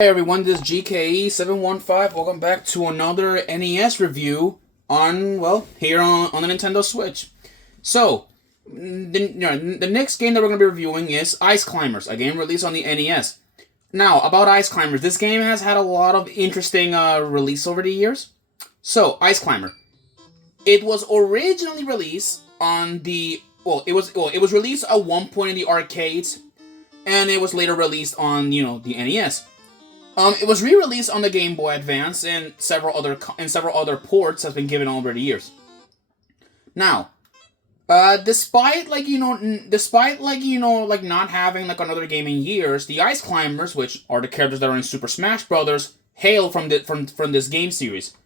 Hey everyone, this is GKE715. Welcome back to another NES review here on the Nintendo Switch. So, the next game that we're going to be reviewing is Ice Climbers, a game released on the NES. Now, about Ice Climbers, this game has had a lot of interesting release over the years. So, Ice Climber. It was originally released on the... it was released at one point in the arcades, and it was later released on, the NES. It was re-released on the Game Boy Advance and several other ports has been given over the years. Now, despite not having another game in years, the Ice Climbers, which are the characters that are in Super Smash Bros., hail from this game series.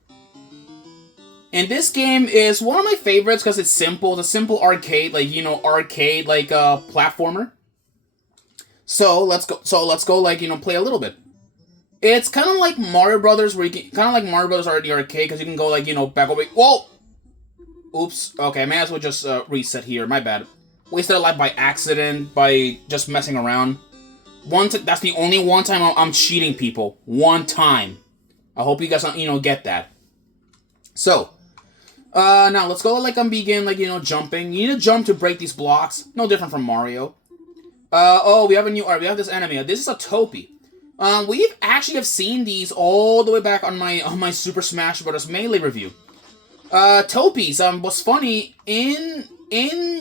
And this game is one of my favorites because it's simple. It's a simple arcade platformer. So let's go play a little bit. It's kind of like Mario Brothers, where you can Mario Brothers are in the arcade, because you can go back over. Whoa! Oops. Okay, I may as well just reset here. My bad. Wasted a life by accident by just messing around. That's the only one time I'm cheating people. One time. I hope you guys get that. So, now let's go begin jumping. You need to jump to break these blocks. No different from Mario. We have we have this enemy. This is a Topi. We've actually seen these all the way back on my Super Smash Bros. Melee review. Topis, what's funny, in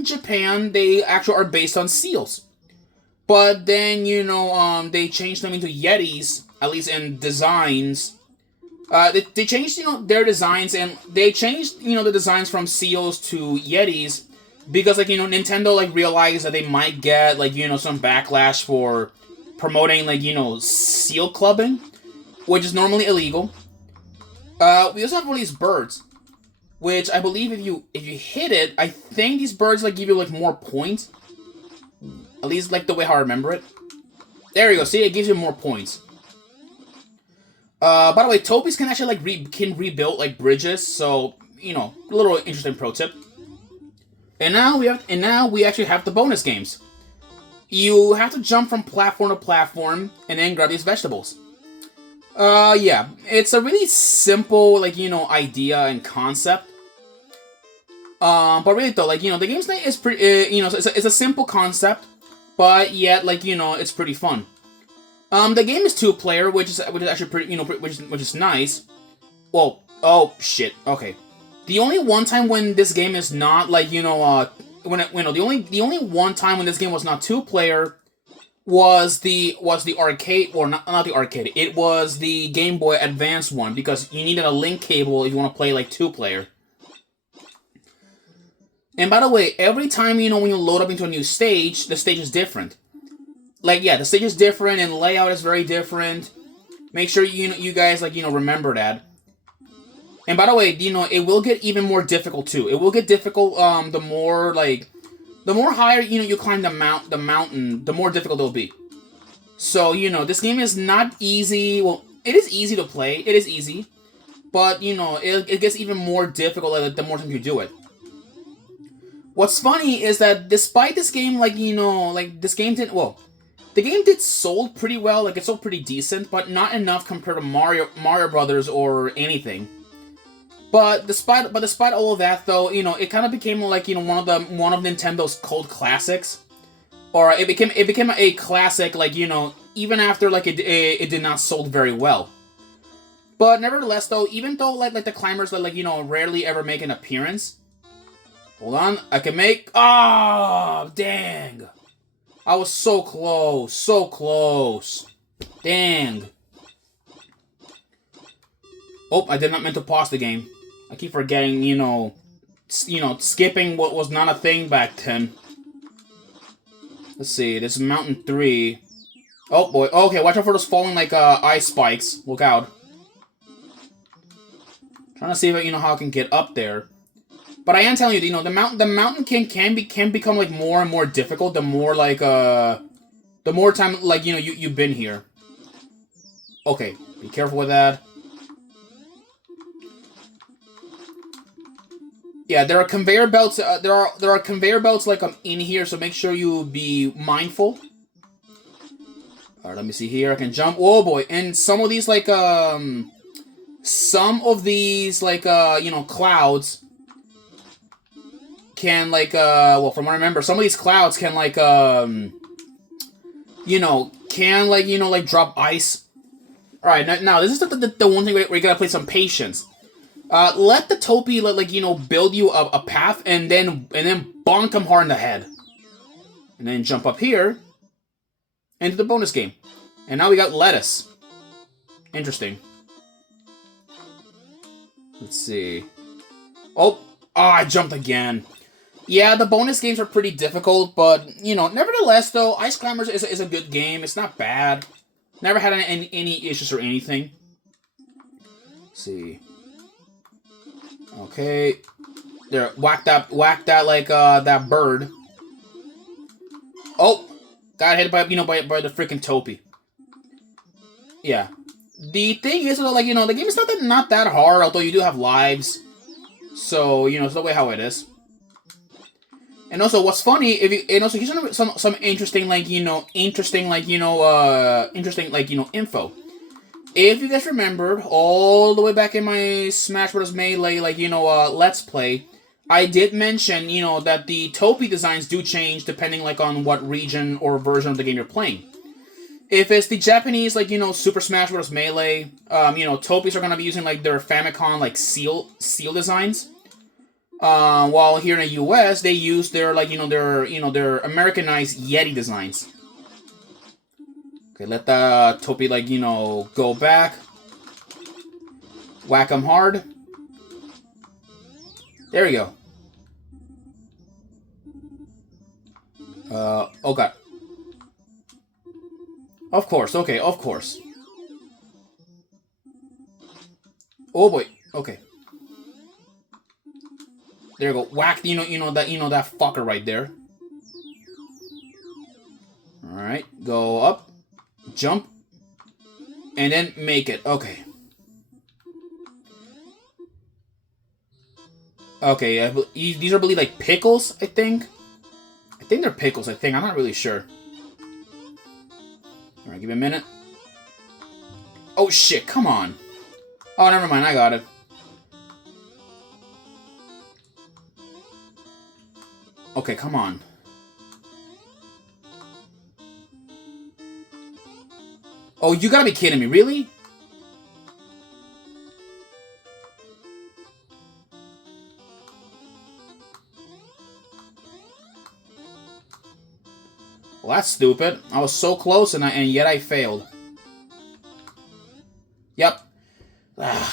Japan, they actually are based on seals. But then, they changed them into Yetis, at least in designs. They changed, their designs, and they changed, the designs from seals to Yetis, because, Nintendo, realized that they might get, some backlash for promoting, seal clubbing, which is normally illegal. We also have all these birds, which I believe if you hit it, I think these birds, give you, more points. At least, the way how I remember it. There you go, see, it gives you more points. By the way, Topis can actually, rebuild, bridges, so, a little interesting pro tip. And now we actually have the bonus games. You have to jump from platform to platform and then grab these vegetables. Yeah. It's a really simple, idea and concept. But really though, the game's name is pretty, it's a simple concept, but yet, it's pretty fun. The game is 2-player, which is actually pretty, which is nice. Well, oh shit, okay. The only one time when this game is not, the only one time when this game was not 2-player was the arcade, or not the arcade. It was the Game Boy Advance one, because you needed a link cable if you want to play 2-player. And by the way, every time when you load up into a new stage, the stage is different. The stage is different and layout is very different. Make sure you guys remember that. And by the way, it will get even more difficult too. It will get difficult the more higher you climb the mountain, the more difficult it'll be. So, this game is not easy. Well, it is easy to play. It is easy. But, it gets even more difficult the more time you do it. What's funny is that despite this game, this game didn't, the game did sold pretty well, it sold pretty decent, but not enough compared to Mario Brothers or anything. But despite all of that, though, it kind of became one of Nintendo's cult classics, or it became a classic, even after it did not sold very well. But nevertheless, though, even though the climbers rarely ever make an appearance. Hold on, I can make. Dang! I was so close, so close. Dang. Oh, I did not mean to pause the game. I keep forgetting, skipping what was not a thing back then. Let's see, this is Mountain 3. Oh, boy. Okay, watch out for those falling, ice spikes. Look out. Trying to see if, how I can get up there. But I am telling you, the mountain can become, more and more difficult the more, the more time, you've been here. Okay, be careful with that. Yeah, there are conveyor belts. There are conveyor belts in here, so make sure you be mindful. Alright, let me see here. I can jump. Oh boy. And some of these like clouds can like well, from what I remember, some of these clouds can like like drop ice. All right, now this is the one thing where you gotta play some patience. Let the Topi build you a path and then bonk him hard in the head, and then jump up here into the bonus game. And now we got lettuce. Interesting. Let's see. Oh, I jumped again. Yeah, the bonus games are pretty difficult, but, nevertheless, though, Ice Climbers is a good game. It's not bad. Never had any issues or anything. Let's see. Okay. There, whack that that bird. Oh! Got hit by the freaking Topi. Yeah. The thing is, the game is not that hard, although you do have lives. So, it's the way how it is. And also, what's funny, here's some interesting, info. If you guys remember, all the way back in my Smash Bros. Melee, Let's Play, I did mention, that the Topi designs do change depending, on what region or version of the game you're playing. If it's the Japanese, Super Smash Bros. Melee, Topis are gonna be using, their Famicom, seal designs. While here in the U.S., they use their, their Americanized Yeti designs. Okay, let the Topi, go back. Whack him hard. There we go. Oh god. Of course, okay, of course. Oh boy, okay. There you go. Whack, that fucker right there. Alright, go up. Jump. And then make it. Okay. Okay, these are, I believe, pickles, I think. I think they're pickles, I'm not really sure. Alright, give me a minute. Oh, shit, come on. Oh, never mind, I got it. Okay, come on. Oh, you gotta be kidding me, really? Well, that's stupid. I was so close and yet I failed. Yep. I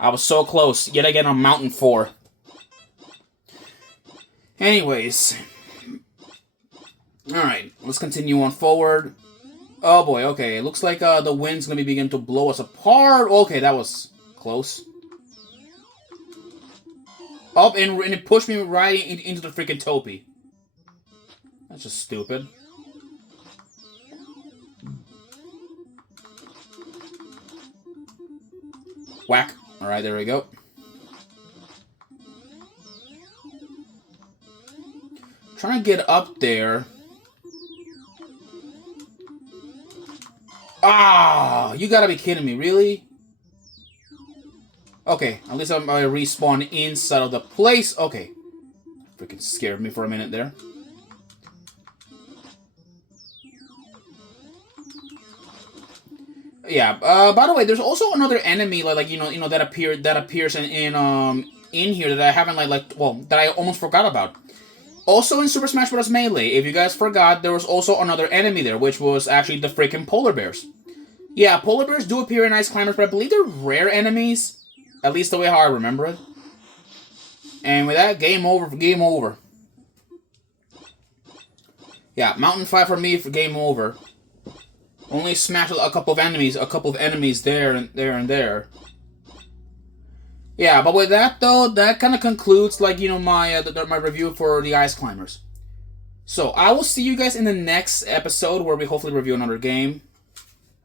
was so close. Yet again on Mountain 4. Anyways. Alright, let's continue on forward. Oh boy, okay. It looks like the wind's gonna be beginning to blow us apart. Okay, that was close. Oh, and it pushed me right into the freaking Topi. That's just stupid. Whack. Alright, there we go. Trying to get up there. Ah, you gotta be kidding me, really? Okay, at least I respawn inside of the place. Okay. Freaking scared me for a minute there. Yeah. By the way, there's also another enemy that appears in here that I haven't that I almost forgot about. Also in Super Smash Bros. Melee, if you guys forgot, there was also another enemy there, which was actually the freaking polar bears. Yeah, polar bears do appear in Ice Climbers, but I believe they're rare enemies. At least the way how I remember it. And with that, game over for game over. Yeah, Mountain 5 for me for game over. Only smashed a couple of enemies there and there. Yeah, but with that though, that kind of concludes my my review for the Ice Climbers. So I will see you guys in the next episode where we hopefully review another game.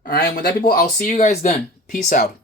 All right, and with that, people, I'll see you guys then. Peace out.